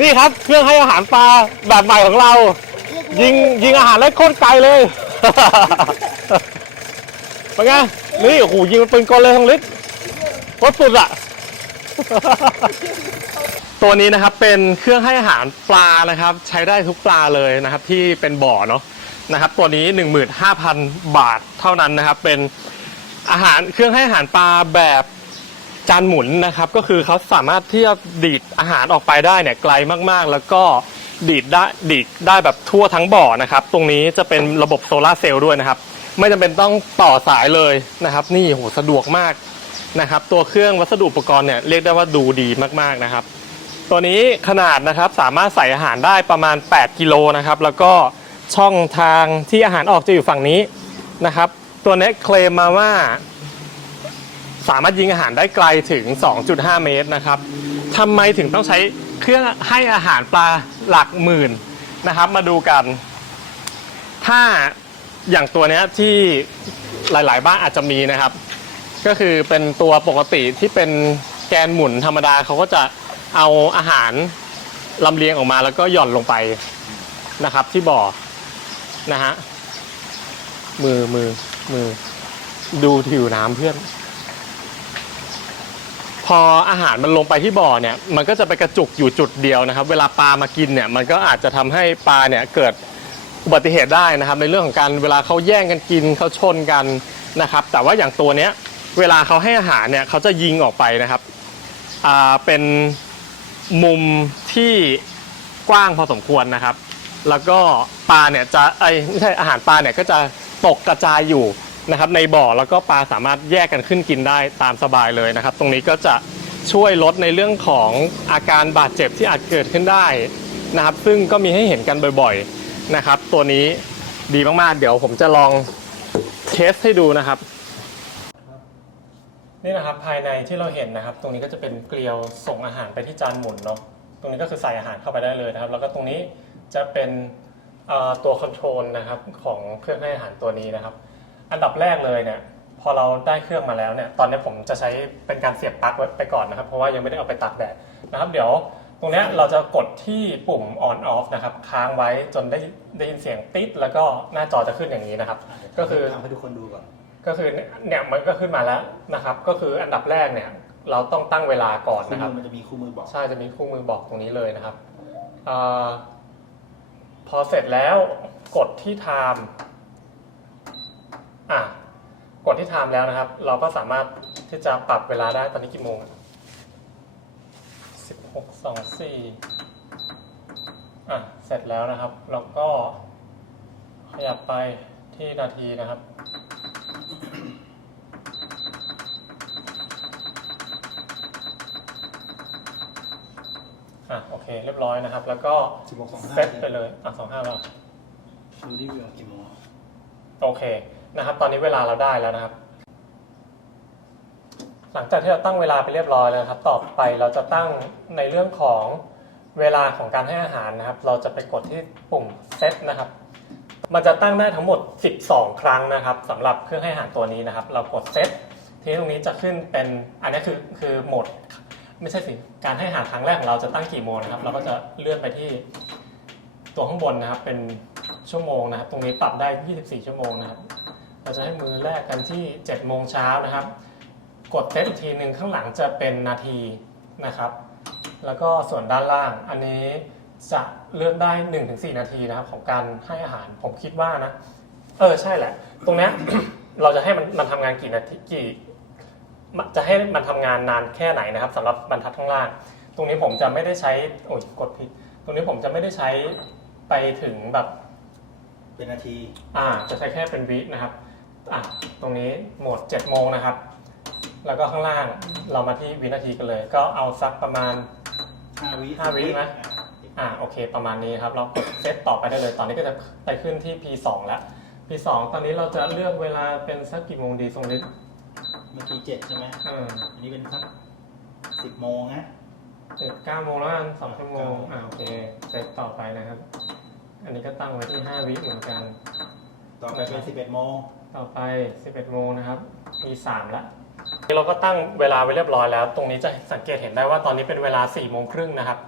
นี่ครับเครื่องให้อาหารปลาแบบใหม่ของเรา ยิงยิงอาหารได้โคตรไกลเลยเป็นไงนี่โอ้โหยิงเป็นปืนกลเลยทองลิศโคตรสุดอะตัวนี้นะครับเป็นเครื่องให้อาหารปลานะครับ ใช้ได้ทุกปลาเลยนะครับ ที่เป็นบ่อเนาะนะครับ ตัวนี้ 15,000 บาทเท่านั้นนะครับ เป็นอาหารเครื่องให้อาหารปลาแบบ จานหมุนนะครับก็คือเขาสามารถที่จะดีดอาหารออกไปได้เนี่ยไกลมากๆ แล้วก็ดีดได้ดีดได้แบบทั่วทั้งบ่อนะครับ ตรงนี้จะเป็นระบบโซลาร์เซลล์ด้วยนะครับ ไม่จำเป็นต้องต่อสายเลยนะครับ นี่โหสะดวกมากนะครับ ตัวเครื่องวัสดุอุปกรณ์เนี่ยเรียกได้ว่าดูดีมากๆนะครับ ตัวนี้ขนาดนะครับสามารถใส่อาหารได้ประมาณ 8 กิโลนะครับ แล้วก็ช่องทางที่อาหารออกจะอยู่ฝั่งนี้นะครับ ตัวนี้เคลมมาว่า สามารถยิงอาหารได้ไกลถึง 2.5 เมตรนะครับทำไมถึงต้องใช้เครื่องให้อาหารปลาหลักหมื่นนะครับ มาดูกัน ถ้าอย่างตัวเนี้ยที่หลายๆ บ้านอาจจะมีนะครับ ก็คือเป็นตัวปกติที่เป็นแกนหมุนธรรมดาเขาก็จะเอาอาหารลำเลียงออกมาแล้วก็หย่อนลงไปนะครับ ที่บ่อนะฮะมือมือมือดูผิวน้ำเพื่อน พออาหารมันลงไปที่บ่อเนี่ยมันก็จะไปกระจุกอยู่จุดเดียวนะครับ เวลาปลามากินเนี่ยมันก็อาจจะทำให้ปลาเนี่ยเกิดอุบัติเหตุได้นะครับ ในเรื่องของการเวลาเขาแย่งกันกินเขาชนกันนะครับ แต่ว่าอย่างตัวเนี้ยเวลาเขาให้อาหารเนี่ยเขาจะยิงออกไปนะครับอ่าเป็นมุมที่กว้างพอสมควรนะครับ แล้วก็ปลาเนี่ยจะไอยไม่ใช่อาหารปลาเนี่ยก็จะตกกระจายอยู่ นะครับในบ่อแล้วก็ปลาสามารถแยกกันขึ้นกินได้ตามสบายเลยนะครับ ตรงนี้ก็จะช่วยลดในเรื่องของอาการบาดเจ็บที่อาจเกิดขึ้นได้นะครับ ซึ่งก็มีให้เห็นกันบ่อยๆนะครับ ตัวนี้ดีมากๆ เดี๋ยวผมจะลองเทสให้ดูนะครับนี่นะครับภายในที่เราเห็นนะครับ ตรงนี้ก็จะเป็นเกลียวส่งอาหารไปที่จานหมุนเนาะตรงนี้ก็คือใส่อาหารเข้าไปได้เลยนะครับ แล้วก็ตรงนี้จะเป็นตัวคอนโทรลนะครับของเครื่องให้อาหารตัวนี้นะครับ อันดับแรกเลยเนี่ยพอเราได้เครื่องมาแล้วเนี่ยตอนนี้ผมจะใช้เป็นการเสียบปลั๊กไว้ไปก่อนนะครับ เพราะว่ายังไม่ได้เอาไปตากแดดนะครับเดี๋ยวตรงเนี้ยเราจะกดที่ปุ่ม on off นะครับ ค้างไว้จนได้ได้ยินเสียงติ๊ดแล้วก็หน้าจอจะขึ้นอย่างนี้นะครับ ก็คือทำให้ทุกคนดูก่อนก็คือเนี่ยมันก็ขึ้นมาแล้วนะครับ ก็คืออันดับแรกเนี่ยเราต้องตั้งเวลาก่อนคู่นะคมืรับอมันจะมีคู่มือบอกใช่จะมีคู่มือบอกตรงนี้เลยนะครับอาพอเสร็จแล้วกดที่ time อะกดที่ time แล้วนะครับ เราก็สามารถที่จะปรับเวลาได้ตอนนี้กี่โมงสิบหกสองสี่อะ เสร็จแล้วนะครับแล้วก็ ขยับไปที่นาทีนะครับอะโอเคเรียบร้อยนะครับ แล้วก็16 25เซตไปเลยอะสองห้าแล้วดูรีวิวกี่โมงโอเค นะครับ ตอนนี้เวลาเราได้แล้วนะครับ หลังจากที่เราตั้งเวลาไปเรียบร้อยแล้วครับ ต่อไปเราจะตั้งในเรื่องของเวลาของการให้อาหารนะครับ เราจะไปกดที่ปุ่มเซตนะครับ มันจะตั้งได้ทั้งหมด 12 ครั้งนะครับสำหรับเครื่องให้อาหารตัวนี้นะครับ เรากดเซตทีนี้ตรงนี้จะขึ้นเป็นอันนี้คือคือโหมดไม่ใช่สิการให้อาหารครั้งแรกของเราจะตั้งกี่โมงนะครับ เราก็จะเลื่อนไปที่ตัวข้างบนนะครับ เป็นชั่วโมงนะครับ ตรงนี้ปรับได้ 24 ชั่วโมงนะครับ เราจะให้มือแรกกันที่7โมงเช้านะครับ กดเซตอีกทีหนึ่งข้างหลังจะเป็นนาทีนะครับ แล้วก็ส่วนด้านล่างอันนี้จะเลือกได้ 1-4 นาทีนะครับ ของการให้อาหารผมคิดว่านะ เออใช่แหละ ตรงเนี้ย เราจะให้มันมันทำงานกี่นาทีกี่มันจะให้มันทำงานนานแค่ไหนนะครับสำหรับบรรทัดข้างล่าง ตรงนี้ผมจะไม่ได้ใช้โอ้ยกดผิด ตรงนี้ผมจะไม่ได้ใช้ไปถึงแบบเป็นนาที อ่า จะใช้แค่เป็นวินะครับ อะตรงนี้โหมด7โมงนะครับ แล้วก็ข้างล่างเรามาที่วินาทีกันเลย ก็เอาสักประมาณ5วิห้าวิไหม อ่าโอเค ประมาณนี้ครับ เรากดเซตต่อไปได้เลย ตอนนี้ก็จะไปขึ้นที่ P2 แล้ว P2 ตอนนี้เราจะเลือกเวลาเป็นสักกี่โมงดีทรงฤทธิ์เมื่อกี้7ใช่ไหมเอออันนี้เป็นสัก10โมงนะเจ็ดเก้าโมงแล้วกันสองชั่วโมงอ่าโอเค เซตต่อไปนะครับ อันนี้ก็ตั้งไว้ที่ 5 วิเหมือนกัน ต่อไปเป็น 11 โมง ต่อไป 11 โมงนะครับ P3 แล้วเราก็ตั้งเวลาไว้เรียบร้อยแล้ว ตรงนี้จะสังเกตเห็นได้ว่าตอนนี้เป็นเวลา4โมงครึ่งนะครับ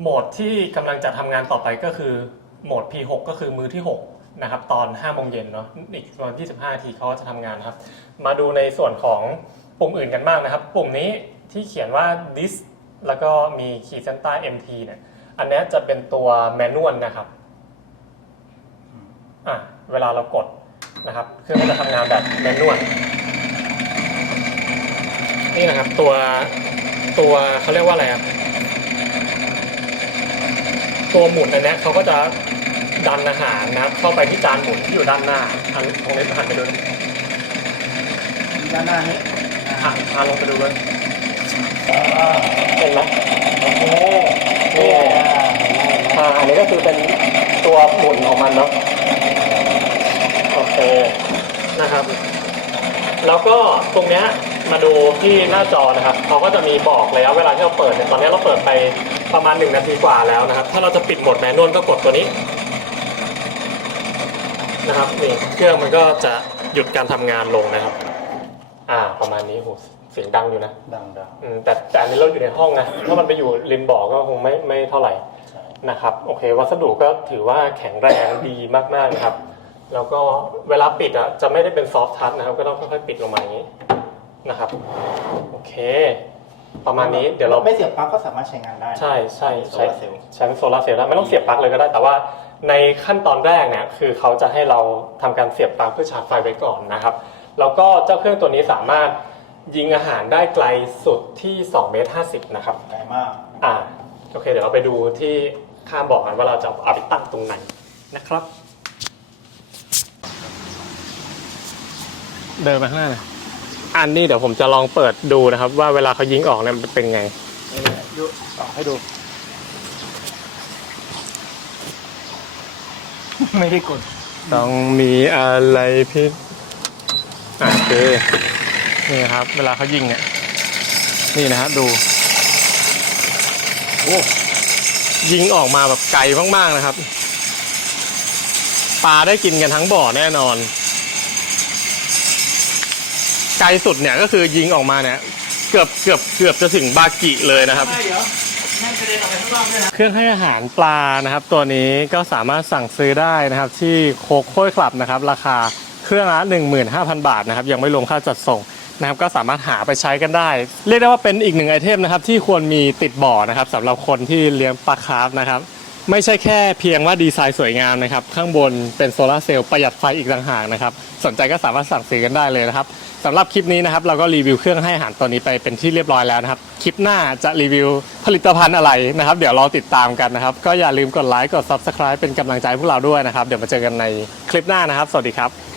โหมดที่กำลังจะทำงานต่อไปก็คือโหมด P6 ก็คือมือที่ 6 นะครับ ตอน5โมงเย็นเนาะ อีกประมาณ25นาทีเขาก็จะทำงานนะครับ มาดูในส่วนของปุ่มอื่นกันบ้างนะครับ ปุ่มนี้ที่เขียนว่า this แล้วก็มีขีดเส้นใต้ MT เนี่ย อันนี้จะเป็นตัวแมนนวลนะครับ อะเวลาเรากดนะครับเครื่องก็จะทำงานแบบแมนนวลนี่นะครับตัวตัวเขาเรียกว่าอะไรครับตัวหมุนอันเนี้ยเขาก็จะดันอาหารนะครับ เข้าไปที่จานหมุนที่อยู่ด้านหน้าอันตรงนี้หันไปดูนะด้านหน้านี้อะพาลงไปดูเลยเห็นไหมโอเคนี่ไงอ่าอันนี้ก็คือเป็นตัวหมุนของมันเนาะ โอเคนะครับ แล้วก็ตรงเนี้ยมาดูที่หน้าจอนะครับเขาก็จะมีบอกระยะเวลาที่เราเปิดเนี่ยตอนนี้เราเปิดไปประมาณ 1 นาทีกว่าแล้วนะครับ ถ้าเราจะปิดโหมดแมนนวลก็กดตัวนี้นะครับนี่เครื่องมันก็จะหยุดการทำงานลงนะครับ อ่า ประมาณนี้โหเสียงดังอยู่นะดังดังอืมแต่แต่อันนี้เราอยู่ในห้องนะถ้ามันไปอยู่ริมบ่อก็คงไม่ไม่เท่าไหร่ใช่ นะครับโอเค วัสดุก็ถือว่าแข็งแรงดีมากๆนะครับ แล้วก็เวลาปิดอะจะไม่ได้เป็นซอฟท์ทัชนะครับ ก็ต้องค่อยๆปิดลงมาอย่างนี้นะครับโอเค ประมาณนี้เดี๋ยวเราไม่เสียบปลั๊กก็สามารถใช้งานได้นะใช่ใช่ใช้โซลาร์เซลล์ใช้เป็นโซลาร์เซลล์ได้ไม่ต้องเสียบปลั๊กเลยก็ได้ แต่ว่าในขั้นตอนแรกเนี่ยคือเขาจะให้เราทำการเสียบปลั๊กเพื่อชาร์จไฟไว้ก่อนนะครับ แล้วก็เจ้าเครื่องตัวนี้สามารถยิงอาหารได้ไกลสุดที่2เมตร50นะครับง่ายมากอ่าโอเค เดี๋ยวเราไปดูที่ ข้ามบอกกันว่าเราจะเอาไปตั้งตรงไหนนะครับ เดินไปข้างหน้าเลยอันนี้เดี๋ยวผมจะลองเปิดดูนะครับ ว่าเวลาเขายิงออกเนี่ยมันเป็นไงนี่เลยดูต่อให้ดู ไม่ได้กด ต้องมีอะไรพิษอ่าโอเคนี่ครับ เวลาเขายิงเนี่ย นี่นะฮะดู โอ้ ยิงออกมาแบบไกลมากๆนะครับ ปลาได้กินกันทั้งบ่อแน่นอน ไกลสุดเนี่ยก็คือยิงออกมาเนี่ย เกือบเกือบเกือบจะถึงบากิเลยนะครับ เครื่องให้อาหารปลานะครับ ตัวนี้ก็สามารถสั่งซื้อได้นะครับ ที่โคกโค้ยคลับนะครับ ราคาเครื่องละ15,000 บาทนะครับ ยังไม่รวมค่าจัดส่ง นะครับก็สามารถหาไปใช้กันได้ เรียกได้ว่าเป็นอีกหนึ่งไอเทมนะครับที่ควรมีติดบ่อนะครับสำหรับคนที่เลี้ยงปลาคาร์ฟนะครับไม่ใช่แค่เพียงว่าดีไซน์สวยงามนะครับข้างบนเป็นโซลาร์เซลล์ประหยัดไฟอีกต่างหากนะครับสนใจก็สามารถสั่งซื้อกันได้เลยนะครับสำหรับคลิปนี้นะครับเราก็รีวิวเครื่องให้อาหารตัวนี้ไปเป็นที่เรียบร้อยแล้วนะครับคลิปหน้าจะรีวิวผลิตภัณฑ์อะไรนะครับ เดี๋ยวรอติดตามกันนะครับ ก็อย่าลืมกดไลค์กด Subscribe เป็นกำลังใจพวกเราด้วยนะครับ เดี๋ยวมาเจอกันในคลิปหน้านะครับ สวัสดีครับ